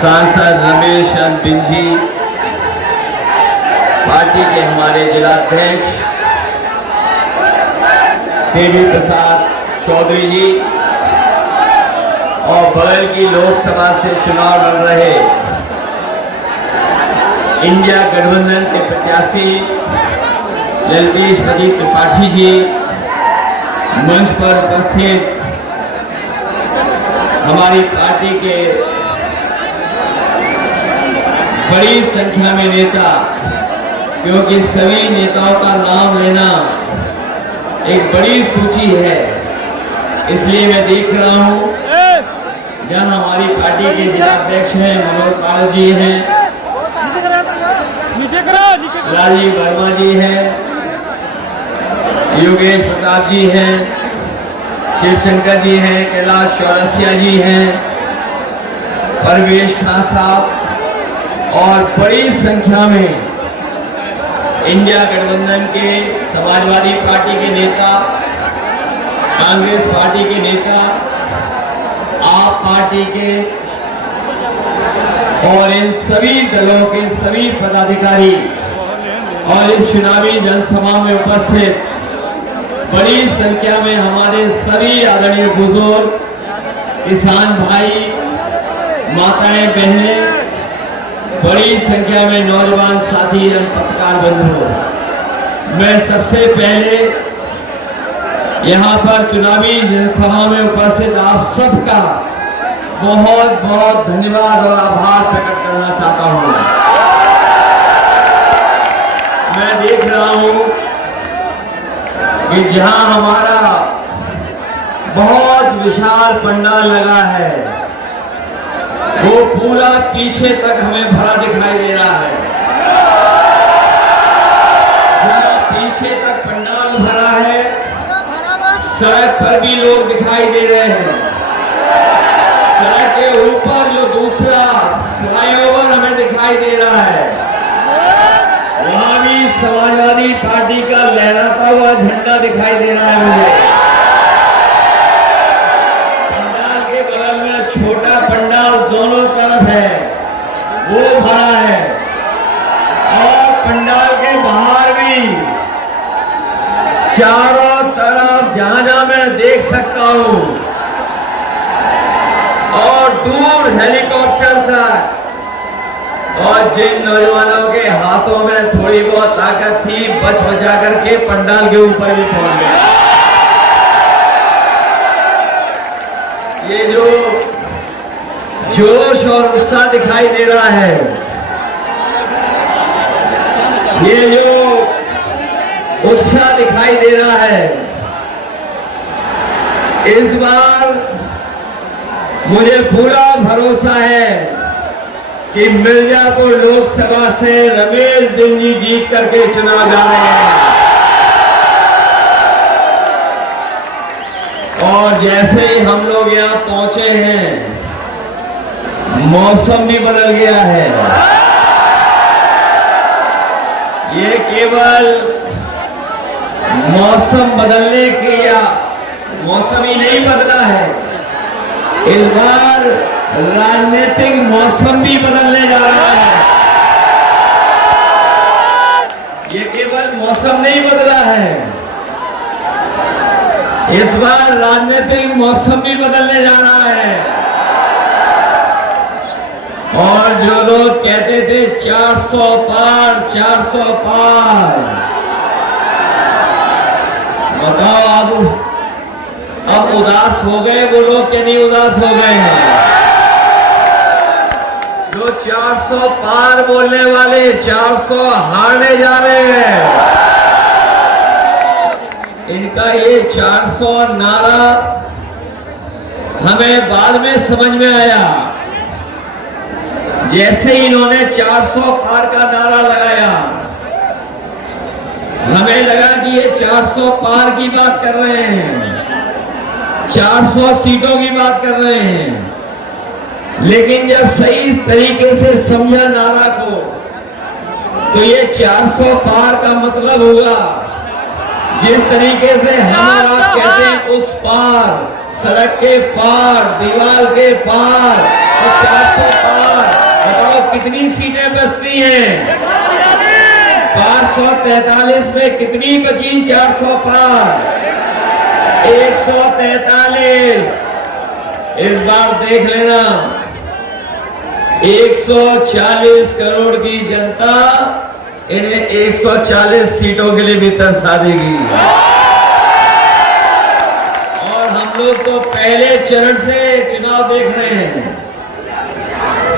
सांसद रमेश चंद बिंजी, पार्टी के हमारे जिलाध्यक्ष देवी प्रसाद चौधरी जी और बगल की लोकसभा से चुनाव लड़ रहे इंडिया गठबंधन के प्रत्याशी ललितेश प्रदीप त्रिपाठी जी, मंच पर उपस्थित हमारी पार्टी के बड़ी संख्या में नेता, क्योंकि सभी नेताओं का नाम लेना एक बड़ी सूची है, इसलिए मैं देख रहा हूं जहां हमारी पार्टी के जिलाध्यक्ष हैं मनोज पाल जी हैं, राजीव वर्मा जी हैं, योगेश प्रताप जी हैं, शिवशंकर जी हैं, कैलाश चौरसिया जी हैं, परवेश खान साहब और बड़ी संख्या में इंडिया गठबंधन के समाजवादी पार्टी के नेता, कांग्रेस पार्टी के नेता, आप पार्टी के और इन सभी दलों के सभी पदाधिकारी और इस चुनावी जनसभा में उपस्थित बड़ी संख्या में हमारे सभी आदरणीय बुजुर्ग, किसान भाई, माताएं, बहनें, बड़ी संख्या में नौजवान साथी एवं पत्रकार बंधु, मैं सबसे पहले यहाँ पर चुनावी जनसभा में उपस्थित आप सबका बहुत बहुत धन्यवाद और आभार प्रकट करना चाहता हूँ। मैं देख रहा हूँ कि जहाँ हमारा बहुत विशाल पंडाल लगा है, वो पूरा पीछे तक हमें भरा दिखाई दे रहा है। जहाँ पीछे तक पंडाल भरा है, सड़क पर भी लोग दिखाई दे रहे हैं। सड़क के ऊपर जो दूसरा फ्लाईओवर हमें दिखाई दे रहा है, वहां भी समाजवादी पार्टी का लहराता हुआ झंडा दिखाई दे रहा है मुझे। पंडाल के बगल में छोटा पंडाल दोनों तरफ है, वो भरा है, और पंडाल के बाहर भी चारों तरफ जहां जहां मैं देख सकता हूं और दूर हेलीकॉप्टर तक, और जिन नौजवानों के हाथों में थोड़ी बहुत ताकत थी, बच बचा करके पंडाल के ऊपर भी पहुंच गए। ये जो जोश और उत्साह दिखाई दे रहा है, ये जो उत्साह दिखाई दे रहा है, इस बार मुझे पूरा भरोसा है कि मिर्जापुर लोकसभा से रमेश बिंजी जीत करके चुनाव जा रहे हैं। और जैसे ही हम लोग यहाँ पहुंचे हैं, मौसम भी बदल गया है। ये केवल मौसम बदलने के या मौसम ही नहीं बदला है, इस बार राजनीतिक मौसम भी बदलने जा रहा है। ये केवल मौसम नहीं बदला है, इस बार राजनीतिक मौसम भी बदलने जा रहा है। और जो लोग कहते थे 400 पार 400 पार, बताओ अब उदास हो गए वो लोग कि नहीं उदास हो गए हैं? जो 400 पार बोलने वाले 400 हारने जा रहे हैं। इनका ये 400 नारा हमें बाद में समझ में आया। जैसे ही इन्होंने 400 पार का नारा लगाया, हमें लगा कि ये 400 पार की बात कर रहे हैं, 400 सीटों की बात कर रहे हैं। लेकिन जब सही तरीके से समझा नारा को, तो ये 400 पार का मतलब हुआ जिस तरीके से हम आप कहते हैं उस पार, सड़क के पार, दीवार के पार, तो 400 पार। बताओ कितनी सीटें बचती हैं? 543 में कितनी बची? 400 पार 143। इस बार देख लेना 140 करोड़ की जनता इन्हें 140 सीटों के लिए भी तरसा देगी। और हम लोग तो पहले चरण से चुनाव देख रहे हैं।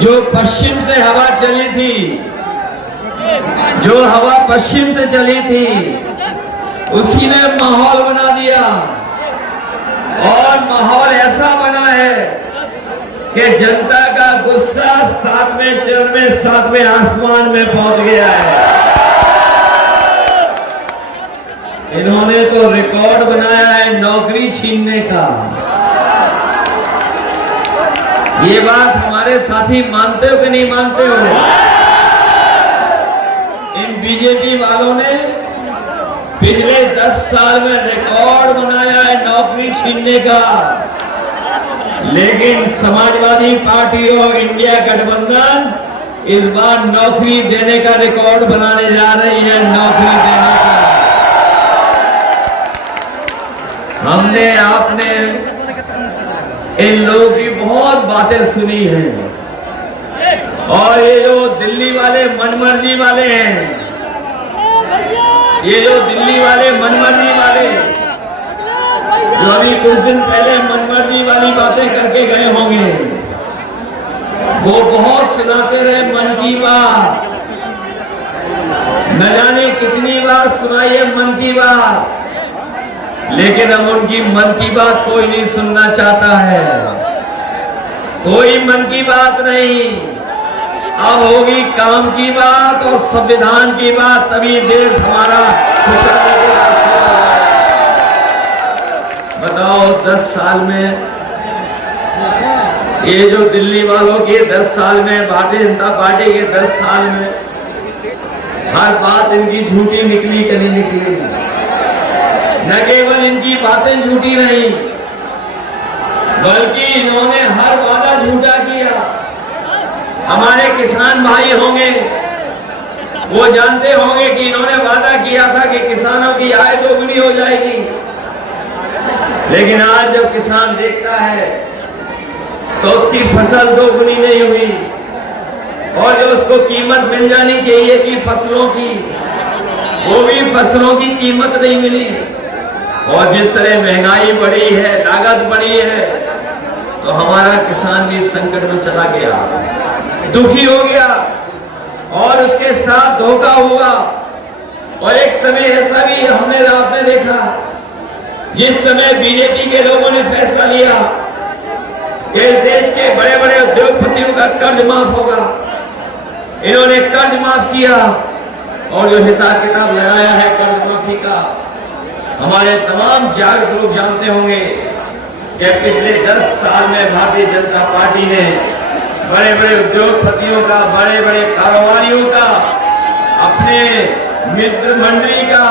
जो पश्चिम से हवा चली थी, जो हवा पश्चिम से चली थी, उसी ने माहौल बना दिया। और माहौल ऐसा बना है कि जनता का गुस्सा 7वें चरण में 7वें आसमान में पहुंच गया है। इन्होंने तो रिकॉर्ड बनाया है नौकरी छीनने का। ये बात हमारे साथी मानते हो कि नहीं मानते हो? इन बीजेपी वालों ने पिछले 10 साल में रिकॉर्ड बनाया है नौकरी छीनने का। लेकिन समाजवादी पार्टी और इंडिया गठबंधन इस बार नौकरी देने का रिकॉर्ड बनाने जा रही है। नौकरी देने का हमने आपने इन लोगों की बहुत बातें सुनी हैं। और ये जो दिल्ली वाले मनमर्जी वाले हैं, ये जो दिल्ली वाले मनमर्जी वाले जो अभी कुछ दिन पहले मनमर्जी वाली बातें करके गए होंगे, वो बहुत सुनाते रहे मन की बात। न जाने कितनी बार सुनाई है मन की बात, लेकिन अब उनकी मन की बात कोई नहीं सुनना चाहता है। कोई मन की बात नहीं, अब होगी काम की बात और संविधान की बात, तभी देश हमारा खुशहाल होगा। बताओ 10 साल में ये जो दिल्ली वालों के 10 साल में, भारतीय जनता पार्टी के 10 साल में हर बात इनकी झूठी निकली कि नहीं निकली? न केवल इनकी बातें झूठी रही, बल्कि इन्होंने हर वादा झूठा किया। हमारे किसान भाई होंगे, वो जानते होंगे कि इन्होंने वादा किया था कि किसानों की आय दोगुनी हो जाएगी। लेकिन आज जब किसान देखता है तो उसकी फसल दोगुनी नहीं हुई, और जो उसको कीमत मिल जानी चाहिए थी फसलों की, वो भी फसलों की कीमत नहीं मिली। और जिस तरह महंगाई बढ़ी है, लागत बढ़ी है, तो हमारा किसान भी संकट में चला गया, दुखी हो गया, और उसके साथ धोखा हुआ। और एक समय ऐसा भी आपने देखा, जिस समय बीजेपी के लोगों ने फैसला लिया कि इस देश के बड़े बड़े उद्योगपतियों का कर्ज माफ होगा, इन्होंने कर्ज माफ किया। और जो हिसाब किताब लगाया है कर्ज माफी का, हमारे तमाम जागरूक लोग जानते होंगे कि पिछले 10 साल में भारतीय जनता पार्टी ने बड़े बड़े उद्योगपतियों का, बड़े बड़े कारोबारियों का, अपने मित्र मंडली का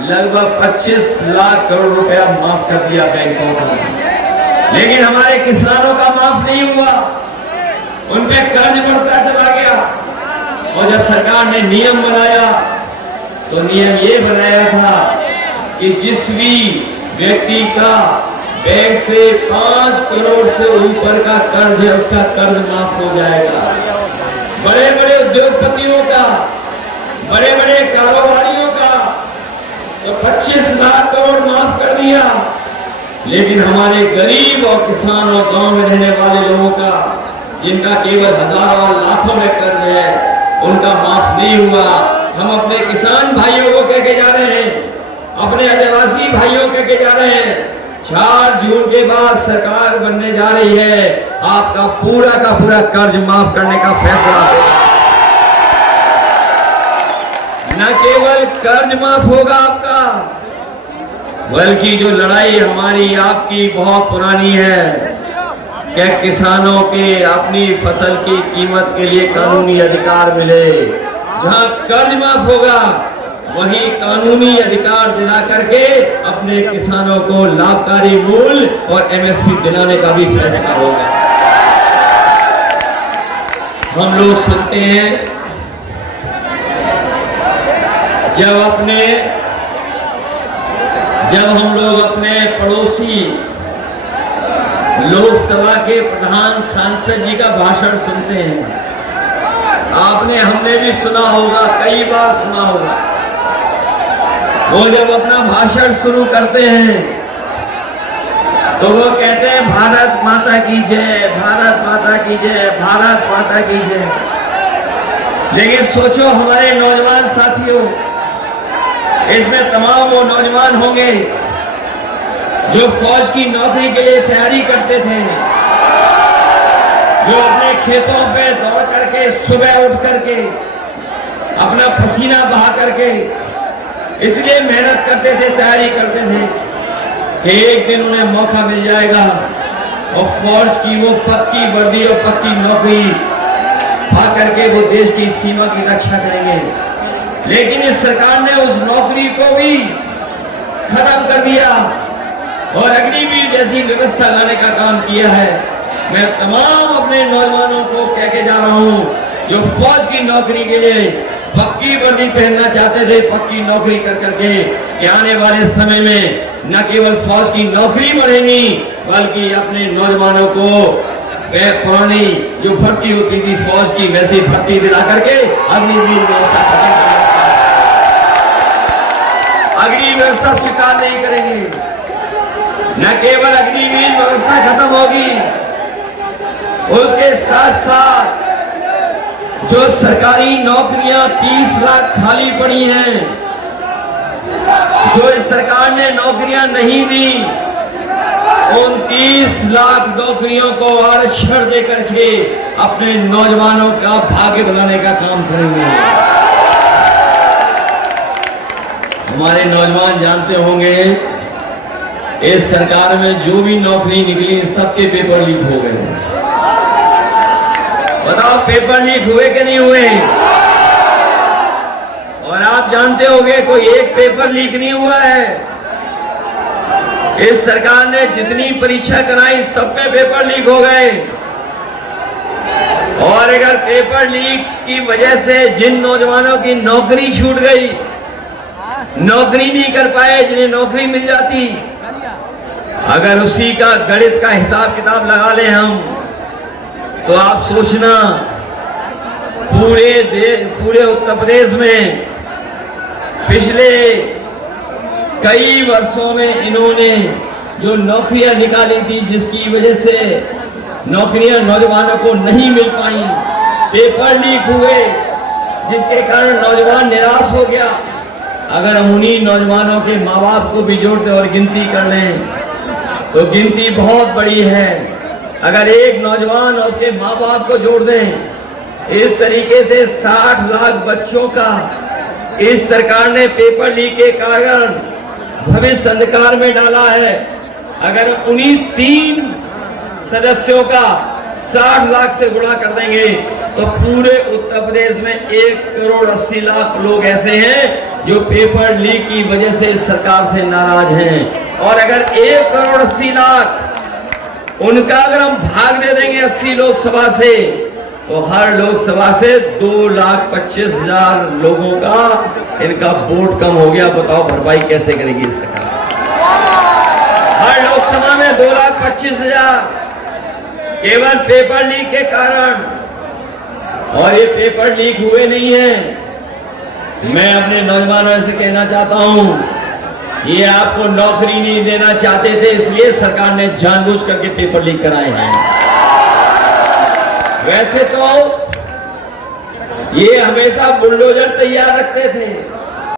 लगभग 25 लाख करोड़ रुपया माफ कर दिया बैंकों का। लेकिन हमारे किसानों का माफ नहीं हुआ, उन पे कर्ज बढ़ता चला गया। और जब सरकार ने नियम बनाया, तो नियम ये बनाया था कि जिस भी व्यक्ति का बैंक से 5 करोड़ से ऊपर का कर्ज है, उसका कर्ज माफ हो जाएगा। बड़े बड़े उद्योगपतियों का, बड़े बड़े कारोबारियों का तो 25 लाख करोड़ माफ कर दिया। लेकिन हमारे गरीब और किसान और गांव में रहने वाले लोगों का, जिनका केवल हजारों और लाखों में कर्ज है, उनका माफ नहीं हुआ। हम अपने किसान भाइयों को कह के जा रहे हैं, अपने आदिवासी भाइयों कह के जा रहे हैं, 4 जून के बाद सरकार बनने जा रही है, आपका पूरा का पूरा कर्ज माफ करने का फैसला होगा। न केवल कर्ज माफ होगा आपका, बल्कि जो लड़ाई हमारी आपकी बहुत पुरानी है कि किसानों के अपनी फसल की कीमत के लिए कानूनी अधिकार मिले। जहां कर्ज माफ होगा, वहीं कानूनी अधिकार दिला करके अपने किसानों को लाभकारी मूल्य और एमएसपी दिलाने का भी फैसला होगा। हम लोग सुनते हैं जब हम लोग अपने पड़ोसी लोकसभा के प्रधान सांसद जी का भाषण सुनते हैं। हमने भी सुना होगा, कई बार सुना होगा। वो जब अपना भाषण शुरू करते हैं तो वो कहते हैं भारत माता की जय, भारत माता की जय, भारत माता की जय। लेकिन सोचो हमारे नौजवान साथियों, इसमें तमाम वो नौजवान होंगे जो फौज की नौकरी के लिए तैयारी करते थे, जो अपने खेतों पे दौड़ करके सुबह उठ करके अपना पसीना बहा करके इसलिए मेहनत करते थे, तैयारी करते थे कि एक दिन उन्हें मौका मिल जाएगा और फौज की वो पक्की वर्दी और पक्की नौकरी पा करके वो देश की सीमा की रक्षा करेंगे। लेकिन इस सरकार ने उस नौकरी को भी खत्म कर दिया और अग्निवीर जैसी व्यवस्था लाने का काम किया है। मैं तमाम अपने नौजवानों को कह के जा रहा हूं जो फौज की नौकरी के लिए पक्की वर्दी पहनना चाहते थे, पक्की नौकरी कर करके कि आने वाले समय में न केवल फौज की नौकरी बढ़ेगी बल्कि अपने नौजवानों को पुरानी जो भर्ती होती थी फौज की वैसी भर्ती दिला करके अग्निवीर व्यवस्था खत्म कर, अग्नि व्यवस्था स्वीकार नहीं करेंगे। न केवल अग्निवीर व्यवस्था खत्म होगी, उसके साथ साथ जो सरकारी नौकरियां 30 लाख खाली पड़ी हैं, जो इस सरकार ने नौकरियां नहीं दी, उन 30 लाख नौकरियों को आरक्षण दे करके अपने नौजवानों का भाग्य बनाने का काम करेंगे। हमारे नौजवान जानते होंगे इस सरकार में जो भी नौकरी निकली सबके पेपर लीक हो गए। बताओ पेपर लीक हुए कि नहीं हुए? और आप जानते होंगे कोई एक पेपर लीक नहीं हुआ है। इस सरकार ने जितनी परीक्षा कराई सब पे पेपर लीक हो गए। और अगर पेपर लीक की वजह से जिन नौजवानों की नौकरी छूट गई, नौकरी नहीं कर पाए, जिन्हें नौकरी मिल जाती, अगर उसी का गणित का हिसाब किताब लगा ले हम, तो आप सोचना पूरे उत्तर प्रदेश में पिछले कई वर्षों में इन्होंने जो नौकरियां निकाली थी, जिसकी वजह से नौकरियां नौजवानों को नहीं मिल पाई, पेपर लीक हुए, जिसके कारण नौजवान निराश हो गया। अगर हम उन्हीं नौजवानों के माँ बाप को भी जोड़ दें और गिनती कर लें तो गिनती बहुत बड़ी है। अगर एक नौजवान और उसके माँ बाप को जोड़ दें, इस तरीके से 60 लाख बच्चों का इस सरकार ने पेपर लीक के कारण भविष्य अंधकार में डाला है। अगर उन्हीं 3 सदस्यों का 60 लाख से गुणा कर देंगे तो पूरे उत्तर प्रदेश में 1,80,00,000 लोग ऐसे हैं जो पेपर लीक की वजह से इस सरकार से नाराज हैं। और अगर 1,80,00,000 उनका अगर हम भाग दे देंगे 80 लोकसभा से, तो हर लोकसभा से 2,25,000 लोगों का इनका वोट कम हो गया। बताओ भरपाई कैसे करेगी इस सरकार? हर लोकसभा में 2,25,000 केवल पेपर लीक के कारण। और ये पेपर लीक हुए नहीं है। मैं अपने नौजवानों से कहना चाहता हूं, ये आपको नौकरी नहीं देना चाहते थे, इसलिए सरकार ने जानबूझ करके पेपर लीक कराए हैं। वैसे तो ये हमेशा बुलडोजर तैयार रखते थे,